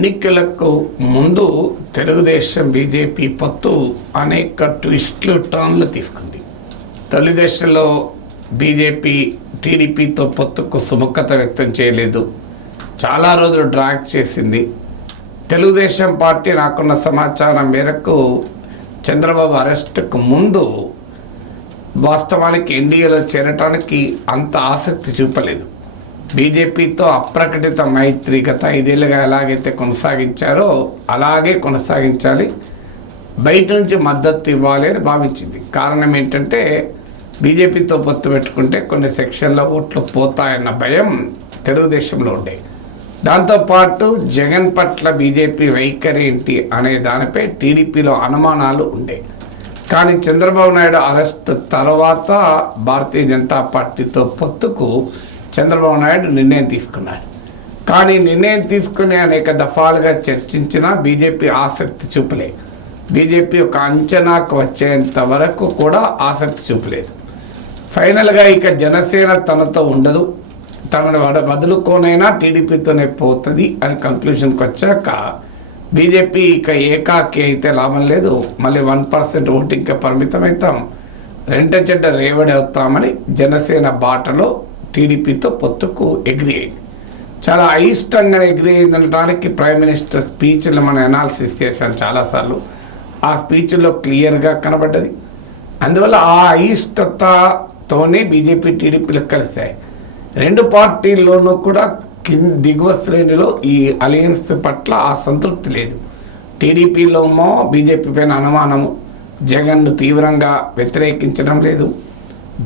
ఎన్నికలకు ముందు తెలుగుదేశం బీజేపీ పొత్తు అనేక ట్విస్ట్లు టర్న్లు తీసుకుంది. తెలుగుదేశంలో బీజేపీ టీడీపీతో పొత్తుకు సుముఖత వ్యక్తం చేయలేదు, చాలా రోజులు డ్రాగ్ చేసింది. తెలుగుదేశం పార్టీ నాకున్న సమాచారం మేరకు చంద్రబాబు అరెస్టుకు ముందు వాస్తవానికి ఎన్డీఏలో చేరటానికి అంత ఆసక్తి చూపలేదు. బీజేపీతో అప్రకటిత మైత్రి గత 5 ఏళ్ళుగా ఎలాగైతే కొనసాగించారో అలాగే కొనసాగించాలి, బయట నుంచి మద్దతు ఇవ్వాలి అని భావించింది. కారణం ఏంటంటే బీజేపీతో పొత్తు పెట్టుకుంటే కొన్ని సెక్షన్ల ఓట్లు పోతాయన్న భయం తెలుగుదేశంలో ఉండే. దాంతోపాటు జగన్ పట్ల బీజేపీ వైఖరి ఏంటి అనే దానిపై టీడీపీలో అనుమానాలు ఉండే. కానీ చంద్రబాబు నాయుడు అరెస్ట్ తర్వాత భారతీయ జనతా పార్టీతో పొత్తుకు చంద్రబాబు నాయుడు నిర్ణయం తీసుకున్నాడు. కానీ నిర్ణయం తీసుకుని అనేక దఫాలుగా చర్చించినా బీజేపీ ఆసక్తి చూపలేదు. బీజేపీ ఒక అంచనాకు వచ్చేంత వరకు కూడా ఆసక్తి చూపలేదు. ఫైనల్గా ఇక జనసేన తనతో ఉండదు, తనని వదులుకోనైనా టీడీపీతోనే పోతుంది అని కంక్లూషన్కి వచ్చాక బీజేపీ ఇక ఏకాకి అయితే లాభం లేదు, మళ్ళీ 1% ఓటింగ్కి పరిమితమవుతాం, రెంట చెడ్డ రేవడి అవుతామని జనసేన బాటలో టీడీపీతో పొత్తుకు ఎగ్రీ అయింది. చాలా అయిష్టంగా ఎగ్రీ అయిందనడానికి ప్రైమ్ మినిస్టర్ స్పీచ్లు మనం అనాలిసిస్ చేశాం చాలాసార్లు. ఆ స్పీచ్లో క్లియర్గా కనబడ్డది. అందువల్ల ఆ అయిష్టతతోనే బీజేపీ టీడీపీలు కలిశాయి. రెండు పార్టీల్లోనూ కూడా దిగువ శ్రేణిలో ఈ అలయన్స్ పట్ల ఆ సంతృప్తి లేదు. టీడీపీలోమో బీజేపీ పైన అనుమానము, జగన్ను తీవ్రంగా వ్యతిరేకించడం లేదు.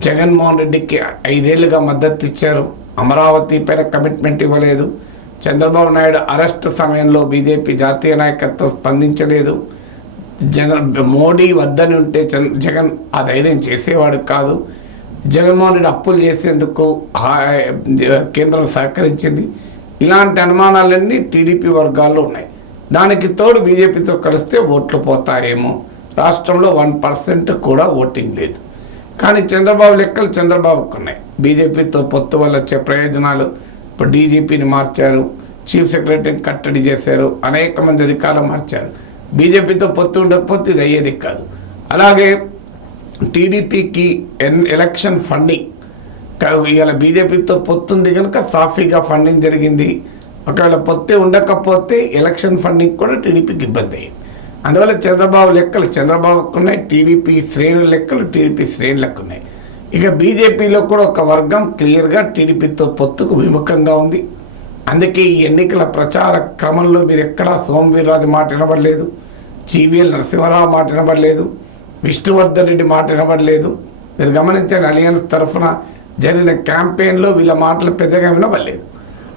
జగన్మోహన్ రెడ్డికి 5 ఏళ్ళుగా మద్దతు ఇచ్చారు, అమరావతి పైన కమిట్మెంట్ ఇవ్వలేదు. చంద్రబాబు నాయుడు అరెస్టు సమయంలో బీజేపీ జాతీయ నాయకత్వం స్పందించలేదు. మోడీ వద్దని ఉంటే జగన్ ఆ ధైర్యం చేసేవాడు కాదు. జగన్మోహన్ రెడ్డి అప్పులు చేసేందుకు కేంద్రం సహకరించింది. ఇలాంటి అనుమానాలన్నీ టీడీపీ వర్గాల్లో ఉన్నాయి. దానికి తోడు బీజేపీతో కలిస్తే ఓట్లు పోతాయేమో, రాష్ట్రంలో 1% కూడా ఓటింగ్ లేదు. కానీ చంద్రబాబు లెక్కలు చంద్రబాబుకు ఉన్నాయి. బీజేపీతో పొత్తు వల్ల వచ్చే ప్రయోజనాలు, ఇప్పుడు డీజీపీని మార్చారు, చీఫ్ సెక్రటరీని కట్టడి చేశారు, అనేక మంది అధికారులు మార్చారు. బీజేపీతో పొత్తు ఉండకపోతే ఇది అయ్యేది కాదు. అలాగే టీడీపీకి ఎలక్షన్ ఫండింగ్, ఇవాళ బీజేపీతో పొత్తుంది కనుక సాఫీగా ఫండింగ్ జరిగింది. ఒకవేళ పొత్తే ఉండకపోతే ఎలక్షన్ ఫండింగ్ కూడా టీడీపీకి ఇబ్బంది అయ్యింది. అందువల్ల చంద్రబాబు లెక్కలు చంద్రబాబుకు ఉన్నాయి, టీడీపీ శ్రేణుల లెక్కలు టీడీపీ శ్రేణులకు ఉన్నాయి. ఇక బీజేపీలో కూడా ఒక వర్గం క్లియర్గా టీడీపీతో పొత్తుకు విముఖంగా ఉంది. అందుకే ఈ ఎన్నికల ప్రచార క్రమంలో మీరు ఎక్కడా సోమవీర్రాజు మాట వినబడలేదు, జీవీఎల్ నరసింహారావు మాట వినబడలేదు, విష్ణువర్ధన్ రెడ్డి మాట వినబడలేదు. మీరు గమనించండి, అలియన్స్ తరఫున జరిగిన క్యాంపెయిన్లో వీళ్ళ మాటలు పెద్దగా వినబడలేదు.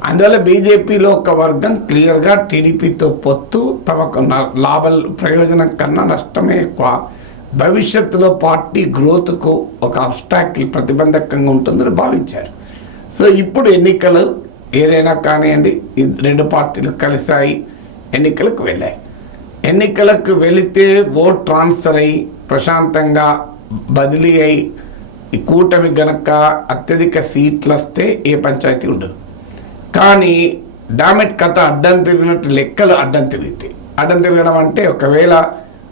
అందువల్ల బీజేపీలో ఒక వర్గం క్లియర్గా టీడీపీతో పొత్తు తమకు ప్రయోజనం కన్నా నష్టమే ఎక్కువ, భవిష్యత్తులో పార్టీ గ్రోత్కు ఒక అబ్స్టాకిల్ ప్రతిబంధకంగా ఉంటుందని భావించారు. సో ఇప్పుడు ఎన్నికలు ఏదైనా కానివ్వండి, రెండు పార్టీలు కలిశాయి, ఎన్నికలకు వెళ్ళాయి. ఎన్నికలకు వెళితే ఓట్ ట్రాన్స్ఫర్ అయ్యి ప్రశాంతంగా బదిలీ అయి ఈ కూటమి గనక అత్యధిక సీట్లు వస్తే ఏ పంచాయతీ ఉండదు. కానీ డామెట్ కథ అడ్డం తిరిగినట్టు లెక్కలు అడ్డం తిరుగుతాయి. అడ్డం తిరగడం అంటే ఒకవేళ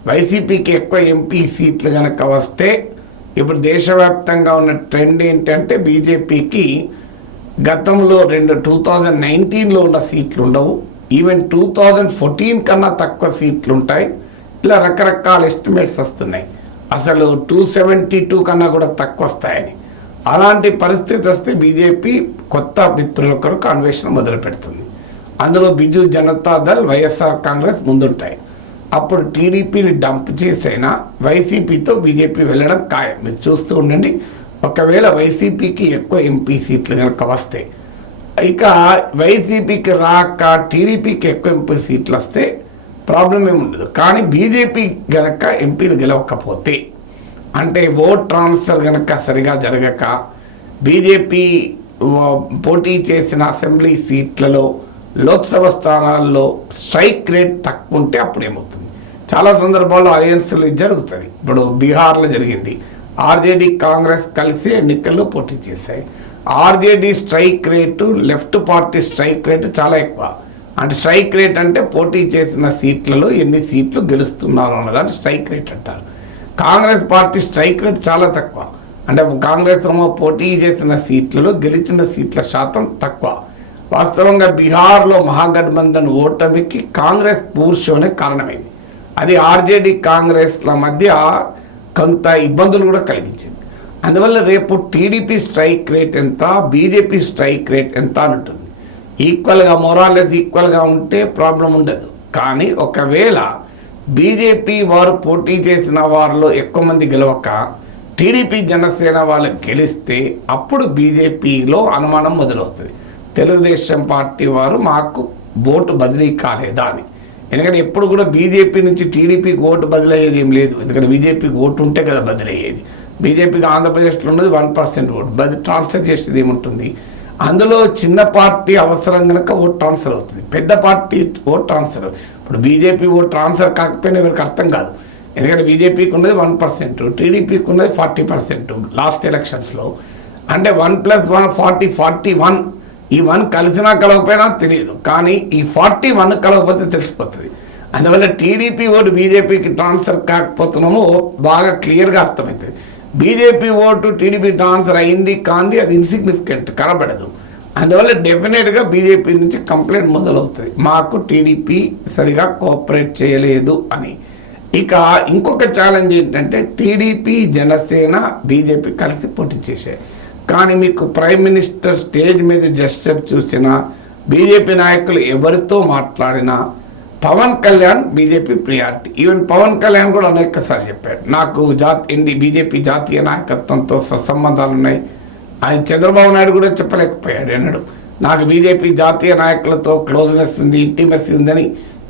వైసీపీకి ఎక్కువ ఎంపీ సీట్లు కనుక వస్తే, ఇప్పుడు దేశవ్యాప్తంగా ఉన్న ట్రెండ్ ఏంటంటే బీజేపీకి గతంలో 2019లో ఉన్న సీట్లు ఉండవు, ఈవెన్ 2014 కన్నా తక్కువ సీట్లు ఉంటాయి. ఇలా రకరకాల ఎస్టిమేట్స్ వస్తున్నాయి. అసలు 272 కన్నా కూడా తక్కువ వస్తాయని. అలాంటి పరిస్థితి వస్తే బీజేపీ కొత్త మిత్రుల కొరకు అన్వేషణ మొదలు పెడుతుంది. అందులో బిజు జనతాదళ్, వైఎస్ఆర్ కాంగ్రెస్ ముందుంటాయి. అప్పుడు టీడీపీని డంప్ చేసైనా వైసీపీతో బీజేపీ వెళ్ళడం ఖాయం. మీరు చూస్తూ ఉండండి. ఒకవేళ వైసీపీకి ఎక్కువ ఎంపీ సీట్లు కనుక వస్తే, ఇక వైసీపీకి రాక టీడీపీకి ఎక్కువ ఎంపీ సీట్లు వస్తే ప్రాబ్లం ఏముండదు. కానీ బీజేపీ గనక ఎంపీలు గెలవకపోతే, అంటే ఓట్ ట్రాన్స్ఫర్ గనక సరిగా జరగక బీజేపీ పోటీ చేసిన అసెంబ్లీ సీట్లలో, లోక్సభ స్థానాల్లో స్ట్రైక్ రేట్ తక్కువ ఉంటే అప్పుడు ఏమవుతుంది? చాలా సందర్భాల్లో అలయన్స్లు జరుగుతుంది. ఇప్పుడు బీహార్లో జరిగింది, ఆర్జేడీ కాంగ్రెస్ కలిసి ఎన్నికల్లో పోటీ చేశాయి. RJD strike rate, left party strike rate చాలా ఎక్కువ. అంటే స్ట్రైక్ రేట్ అంటే పోటీ చేసిన సీట్లలో ఎన్ని సీట్లు గెలుస్తున్నారు అన్నదాన్ని స్ట్రైక్ రేట్ అంటారు. కాంగ్రెస్ పార్టీ స్ట్రైక్ రేట్ చాలా తక్కువ. అంటే కాంగ్రెస్ ఏమో పోటీ చేసిన సీట్లలో గెలిచిన సీట్ల శాతం తక్కువ. వాస్తవంగా బీహార్లో మహాగఠబంధన్ ఓటమికి కాంగ్రెస్ పూర్షోనే కారణమైంది. అది ఆర్జేడీ కాంగ్రెస్ల మధ్య కొంత ఇబ్బందులు కూడా కలిగించింది. అందువల్ల రేపు టీడీపీ స్ట్రైక్ రేట్ ఎంత, బీజేపీ స్ట్రైక్ రేట్ ఎంత అని ఉంటుంది. ఈక్వల్గా మోరాలెస్ ఈక్వల్గా ఉంటే ప్రాబ్లం ఉండదు. కానీ ఒకవేళ బీజేపీ వారు పోటీ చేసిన వారిలో ఎక్కువ మంది గెలవక టీడీపీ జనసేన వాళ్ళు గెలిస్తే అప్పుడు బీజేపీలో అనుమానం మొదలవుతుంది. తెలుగుదేశం పార్టీ వారు మాకు ఓటు బదిలీ కాలేదా అని. ఎందుకంటే ఎప్పుడు కూడా బీజేపీ నుంచి టీడీపీకి ఓటు బదిలీ అయ్యేది ఏం లేదు. ఎందుకంటే బీజేపీకి ఓటు ఉంటే కదా బదిలీ అయ్యేది. బీజేపీకి ఆంధ్రప్రదేశ్లో ఉన్నది 1% ఓటు, బదిలీ ట్రాన్స్ఫర్ చేసేది ఏముంటుంది. అందులో చిన్న పార్టీ అవసరం కనుక ఓటు ట్రాన్స్ఫర్ అవుతుంది, పెద్ద పార్టీ ఓటు ట్రాన్స్ఫర్. ఇప్పుడు బీజేపీ ఓటు ట్రాన్స్ఫర్ కాకపోయినా ఎవరికి అర్థం కాదు. ఎందుకంటే బీజేపీకి ఉన్నది 1%, టీడీపీకి ఉన్నది 40% లాస్ట్ ఎలక్షన్స్లో. అంటే 1+1 41. ఈ 1 కలిసినా కలవకపోయినా తెలియదు, కానీ ఈ 41 కలవకపోతే తెలిసిపోతుంది. అందువల్ల టీడీపీ ఓటు బీజేపీకి ట్రాన్స్ఫర్ కాకపోతున్నామో బాగా క్లియర్గా అర్థమవుతుంది. బీజేపీ ఓటు టీడీపీ ట్రాన్స్ఫర్ అయింది కాంది అది ఇన్సిగ్నిఫికెంట్, కనబడదు. అందువల్ల డెఫినెట్గా బీజేపీ నుంచి కంప్లైంట్ మొదలవుతుంది, మాకు టీడీపీ సరిగా కోఆపరేట్ చేయలేదు అని. ఇక ఇంకొక ఛాలెంజ్ ఏంటంటే టీడీపీ జనసేన బీజేపీ కలిసి పోటీ చేశాయి. కానీ మీకు ప్రైమ్ మినిస్టర్ స్టేజ్ మీద జెస్చర్ చూసినా, బీజేపీ నాయకులు ఎవరితో మాట్లాడినా Pawan Kalyan BJP priority. Even Pawan Kalyan కూడా అనేకసార్లు చెప్పాడు, నాకు బీజేపీ జాతీయ నాయకత్వంతో సత్సంబంధాలు ఉన్నాయి. ఆయన చంద్రబాబు నాయుడు కూడా చెప్పలేకపోయాడు అన్నాడు, నాకు బీజేపీ జాతీయ నాయకులతో క్లోజ్నెస్ ఉంది, ఇంటిమెసీ ఉందని.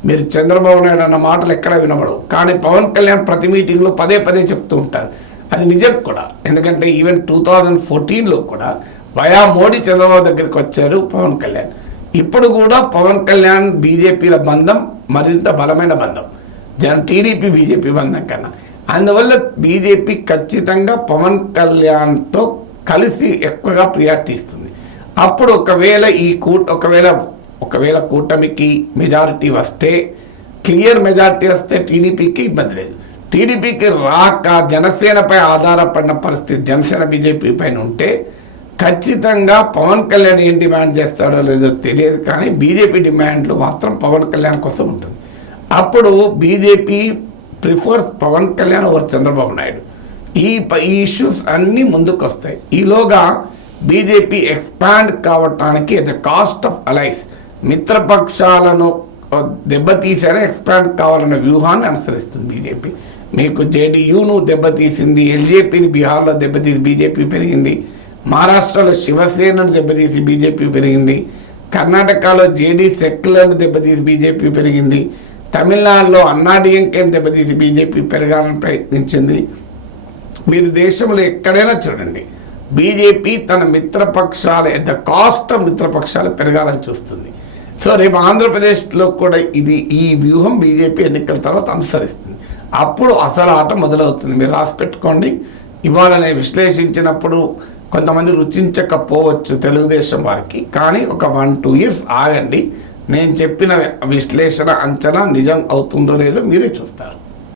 మీరు చంద్రబాబు నాయుడు అన్న మాటలు ఎక్కడ వినబడవు, కానీ పవన్ కళ్యాణ్ ప్రతి మీటింగ్లో పదే చెప్తూ ఉంటారు. అది నిజం కూడా. ఎందుకంటే ఈవెన్ 2014లో కూడా వయా మోడీ చంద్రబాబు దగ్గరికి వచ్చారు పవన్ కళ్యాణ్. ఇప్పుడు కూడా పవన్ కళ్యాణ్ బీజేపీల బంధం మరింత బలమైన బంధం టీడీపీ బీజేపీ బంధం కన్నా. అందువల్ల బీజేపీ ఖచ్చితంగా పవన్ కళ్యాణ్తో కలిసి ఎక్కువగా ప్రియారిటీ ఇస్తుంది. అప్పుడు ఒకవేళ కూటమికి మెజారిటీ వస్తే, క్లియర్ మెజారిటీ వస్తే టీడీపీకి ఇబ్బంది లేదు. టీడీపీకి రాక జనసేనపై ఆధారపడిన పరిస్థితి జనసేన బీజేపీ పైన ఉంటే ఖచ్చితంగా పవన్ కళ్యాణ్ ఏం డిమాండ్ చేస్తాడో లేదో తెలియదు, కానీ బీజేపీ డిమాండ్లు మాత్రం పవన్ కళ్యాణ్ కోసం ఉంటుంది. అప్పుడు BJP prefers Pawan Kalyan over Chandrababu Naidu. ఈ ఇష్యూస్ అన్నీ ముందుకు వస్తాయి. ఈలోగా బీజేపీ ఎక్స్పాండ్ కావటానికి at the cost of allies, మిత్రపక్షాలను దెబ్బతీసేనే ఎక్స్పాండ్ కావాలన్న వ్యూహాన్ని అనుసరిస్తుంది బీజేపీ. మీకు జేడీయూను దెబ్బతీసింది, ఎల్జేపీని బీహార్లో దెబ్బతీసి బీజేపీ పెరిగింది, మహారాష్ట్రలో శివసేనను దెబ్బతీసి బీజేపీ పెరిగింది, కర్ణాటకలో జేడీ సెక్యులర్ను దెబ్బతీసి బీజేపీ పెరిగింది, తమిళనాడులో అన్నాడీఎంకేని దెబ్బతీసి బీజేపీ పెరగాలని ప్రయత్నించింది. మీరు దేశంలో ఎక్కడైనా చూడండి, బీజేపీ తన మిత్రపక్షాలు ఎట్ ద కాస్ట్ ఆఫ్ మిత్రపక్షాలు పెరగాలని చూస్తుంది. సో రేపు ఆంధ్రప్రదేశ్లో కూడా ఈ వ్యూహం బీజేపీ ఎన్నికల తర్వాత అనుసరిస్తుంది. అప్పుడు అసలు ఆట మొదలవుతుంది. మీరు రాసి పెట్టుకోండి. ఇవాళ నేను విశ్లేషించినప్పుడు కొంతమంది రుచించకపోవచ్చు తెలుగుదేశం వారికి, కానీ ఒక 1-2 years ఆగండి. నేను చెప్పిన విశ్లేషణ అంచనా నిజం అవుతుందో లేదో మీరే చూస్తారు.